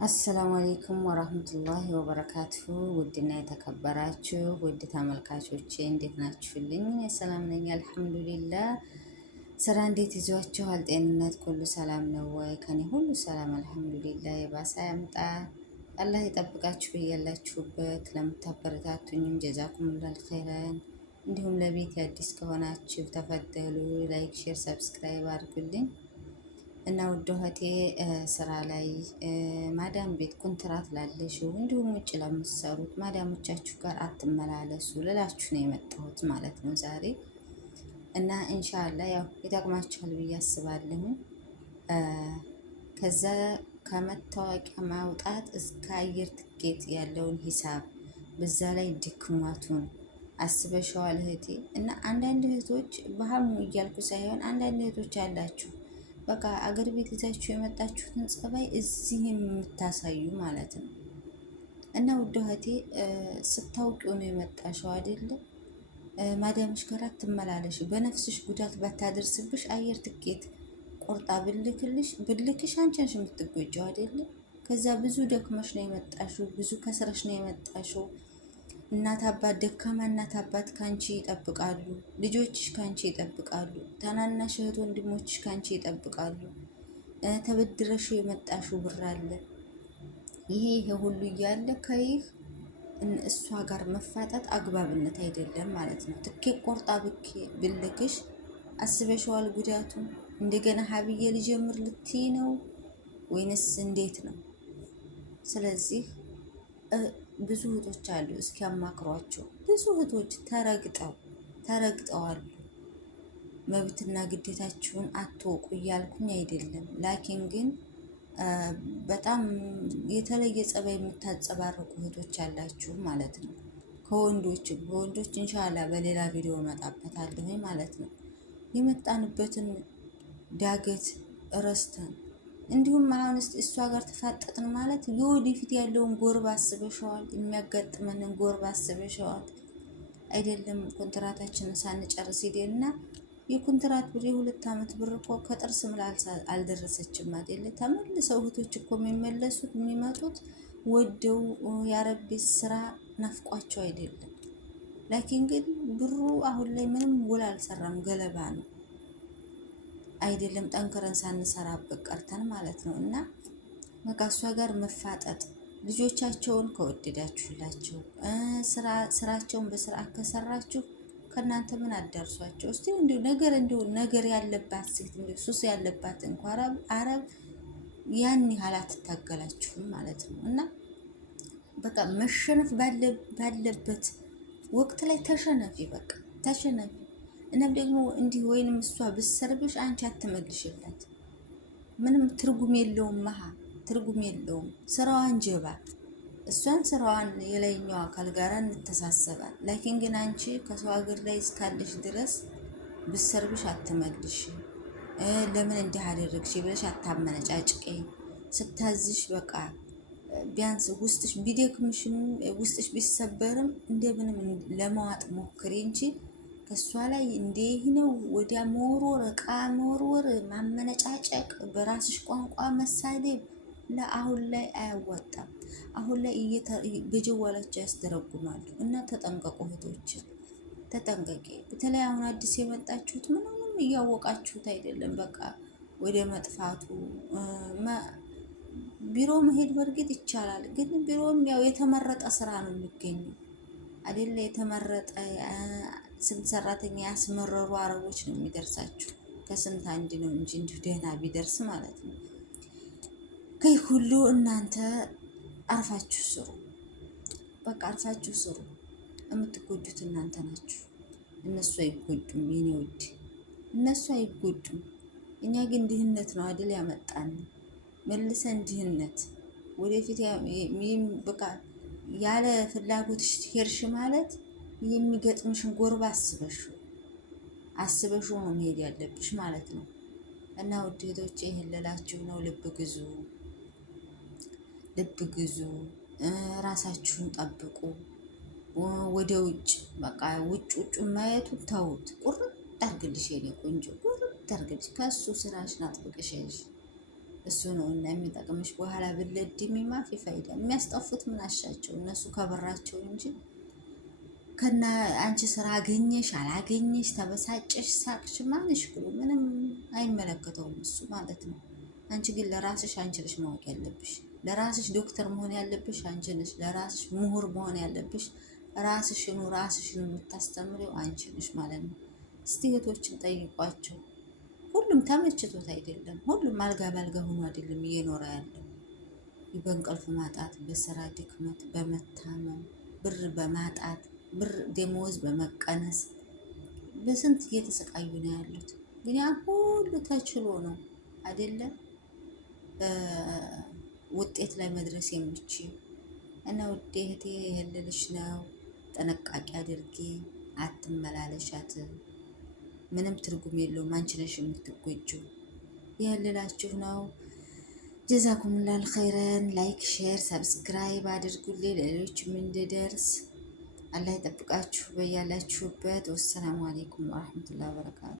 አሰላሙ አሌይኩም ወራህመቱላሂ ወበረካቱሁ። ውድና የተከበራችሁ ውድ ተመልካቾቼ እንዴት ናችሁልኝ? ሰላም ነኝ አልሐምዱሊላህ። ስራ እንዴት ይዟችኋል? ጤንነት ሁሉ ሰላም ነው ወይ? ከኔ ሁሉ ሰላም አልሐምዱሊላህ። የባሰ ያምጣ አላህ ይጠብቃችሁ በያላችሁበት። ለምታበረታቱኝም ጀዛኩሙላህ ኸይረን። እንዲሁም ለቤት አዲስ ከሆናችሁ ተፈደሉ ላይክ፣ ሼር፣ ሰብስክራይብ አድርጉልኝ። እና ውድ እህቴ ስራ ላይ ማዳም ቤት ኮንትራት ላለሽው እንዲሁም ውጭ ለምትሰሩት ማዳሞቻችሁ ጋር አትመላለሱ ልላችሁ ነው የመጣሁት ማለት ነው ዛሬ። እና ኢንሻአላህ ያው ይጠቅማችኋል ብዬ አስባለሁ። ከዛ ከመታወቂያ ማውጣት እስከ አየር ትኬት ያለውን ሂሳብ በዛ ላይ ድክመቱን አስበሽዋል እህቴ? እና አንዳንድ እህቶች በሀሙ እያልኩ ሳይሆን አንዳንድ እህቶች አላችሁ በቃ አገር ቤት ይዛችሁ የመጣችሁትን ጸባይ እዚህ የምታሳዩ ማለት ነው። እና ውድ እህቴ ስታውቂው ነው የመጣሽው አይደለ? ማዳምሽ ጋር አትመላለሽ። በነፍስሽ ጉዳት ባታደርስብሽ አየር ትኬት ቆርጣ ብልክሽ አንቺ ነሽ የምትጎጂው አይደለ? ከዛ ብዙ ደክመሽ ነው የመጣሽው፣ ብዙ ከስረሽ ነው የመጣሽው። እናት አባት ደካማ እናት አባት ካንቺ ይጠብቃሉ። ልጆችሽ ካንቺ ይጠብቃሉ። ታናናሽ እህት ወንድሞችሽ ካንቺ ይጠብቃሉ። ተበድረሽ የመጣሽው ብር አለ። ይሄ ሁሉ እያለ ከይህ እሷ ጋር መፋጠጥ አግባብነት አይደለም ማለት ነው። ትኬት ቆርጣ ብልክሽ አስበሽዋል ጉዳቱን? እንደገና ሀብዬ ልጀምር ልትይ ነው ወይንስ እንዴት ነው? ስለዚህ ብዙ እህቶች አሉ፣ እስኪ አማክሯቸው። ብዙ እህቶች ተረግጠዋል። መብትና ግዴታችሁን አትወቁ እያልኩኝ አይደለም። ላኪን ግን በጣም የተለየ ጸባይ የምታጸባርቁ እህቶች አላችሁ ማለት ነው። በወንዶች እንሻላ በሌላ ቪዲዮ እመጣበታለሁ ማለት ነው። የመጣንበትን ዳገት ረስተን እንዲሁም አሁን እሷ ጋር ተፋጠጥን ማለት የወደፊት ያለውን ጎርባ አስበሽዋል? የሚያጋጥመንን ጎርባ አስበሽዋል? አይደለም ኮንትራታችንን ሳንጨርስ ሄደና የኮንትራት ብር የ2 ዓመት ብር እኮ ከጥርስ ምላስ አልደረሰችም አይደለ? ተመልሰው እህቶች እኮ የሚመጡት ወደው የአረብ ስራ ናፍቋቸው አይደለም። ላኪን ግን ብሩ አሁን ላይ ምንም ውል አልሰራም፣ ገለባ ነው አይደለም። ጠንክረን ሳንሰራበት ቀርተን ማለት ነው። እና በቃ እሷ ጋር መፋጠጥ ልጆቻቸውን ከወደዳችሁላቸው ስራቸውን በስርዓት ከሰራችሁ ከእናንተ ምን አዳርሷቸው? እስቲ እንዲሁ ነገር ያለባት ሴት እንዲሁ ሱስ ያለባት እንኳ አረብ ያን ያህል አትታገላችሁም ማለት ነው። እና በቃ መሸነፍ ባለበት ወቅት ላይ ተሸነፊ፣ በቃ ተሸነፊ። እናም ደግሞ እንዲህ ወይንም እሷ ብሰርብሽ አንቺ አትመልሽላት። ምንም ትርጉም የለውም፣ ትርጉም የለውም። ስራዋን ጀባ፣ እሷን ስራዋን የላይኛው አካል ጋር እንተሳሰባል። ላኪን ግን አንቺ ከሰው ሀገር ላይ እስካለሽ ድረስ ብሰርብሽ አትመልሽ። ለምን እንዲህ አደረግሽ ብለሽ አታመነጫጭቄ። ስታዝሽ በቃ ቢያንስ ውስጥሽ ቢደክምሽም ውስጥሽ ቢሰበርም እንደምንም ለማዋጥ ሞክሪ እንጂ ከእሷ ላይ እንዲህ ነው ወዲያ መወርወር፣ እቃ መወርወር፣ ማመነጫጨቅ፣ በራስሽ ቋንቋ መሳደብ ለአሁን ላይ አያዋጣም። አሁን ላይ በጀዋላቸው ያስደረጉማሉ። እና ተጠንቀቁ እህቶች፣ ተጠንቀቂ። በተለይ አሁን አዲስ የመጣችሁት ምንም እያወቃችሁት አይደለም፣ በቃ ወደ መጥፋቱ። ቢሮ መሄድ በእርግጥ ይቻላል፣ ግን ቢሮም ያው የተመረጠ ስራ ነው የሚገኘው አይደለ? የተመረጠ ስንት ሰራተኛ ያስመረሩ አረቦች ነው የሚደርሳችሁ። ከስንት አንድ ነው እንጂ እንዲሁ ደህና ቢደርስ ማለት ነው። ከይ ሁሉ እናንተ አርፋችሁ ስሩ፣ በቃ አርፋችሁ ስሩ። የምትጎዱት እናንተ ናችሁ፣ እነሱ አይጎዱም። የኔ ውድ እነሱ አይጎዱም። እኛ ግን ድህነት ነው አይደል ያመጣን፣ መልሰን ድህነት ወደፊት በቃ ያለ ፍላጎትሽ ሄድሽ ማለት የሚገጥምሽን ጎርባ አስበሽው ነው መሄድ ያለብሽ ማለት ነው። እና ውድ እህቶቼ ይህን ልላችሁ ነው። ልብ ግዙ፣ ራሳችሁን ጠብቁ። ወደ ውጭ በቃ ውጭ ማየቱን ተውት። ቁርጥ አርግልሽ የኔ ቆንጆ፣ ቁርጥ አርግልሽ። ከሱ ስራሽን አጥብቀሽ እሱ ነው እና የሚጠቅምሽ። በኋላ ብለድሚ ማፊ ፋይዳ። የሚያስጠፉት ምን አሻቸው እነሱ ከበራቸው እንጂ ከና አንቺ ስራ አገኘሽ አላገኘሽ፣ ተበሳጨሽ፣ ሳቅሽ፣ ማንሽ ብሎ ምንም አይመለከተውም እሱ ማለት ነው። አንቺ ግን ለራስሽ አንቺ ነሽ ማወቅ ያለብሽ። ለራስሽ ዶክተር መሆን ያለብሽ አንቺ ነሽ። ለራስሽ ምሁር መሆን ያለብሽ ራስሽን የምታስተምሪው አንቺ ነሽ ማለት ነው። እስቲ እህቶችን ጠይቋቸው። ሁሉም ተመችቶት አይደለም፣ ሁሉም አልጋ ባልጋ ሆኖ አይደለም እየኖረ ያለው። በእንቅልፍ ማጣት፣ በስራ ድክመት፣ በመታመም፣ ብር በማጣት፣ ብር ደሞዝ በመቀነስ በስንት እየተሰቃዩ ነው ያሉት። ግን ያ ሁሉ ተችሎ ነው አይደለም ውጤት ላይ መድረስ የምችል እና ውዴ እህቴ የልልሽ ነው። ጥንቃቄ አድርጊ፣ አትመላለሻት። ምንም ትርጉም የለውም። አንቺ ነሽ የምትጎጂው። የልላችሁ ነው። ጀዛኩምላል ኸይረን። ላይክ፣ ሼር፣ ሰብስክራይብ አድርጉልኝ ለሌሎችም እንድደርስ። አላህ ይጠብቃችሁ በያላችሁበት። ወሰላሙ አሌይኩም ወረሕመቱላሂ ወበረካቱ።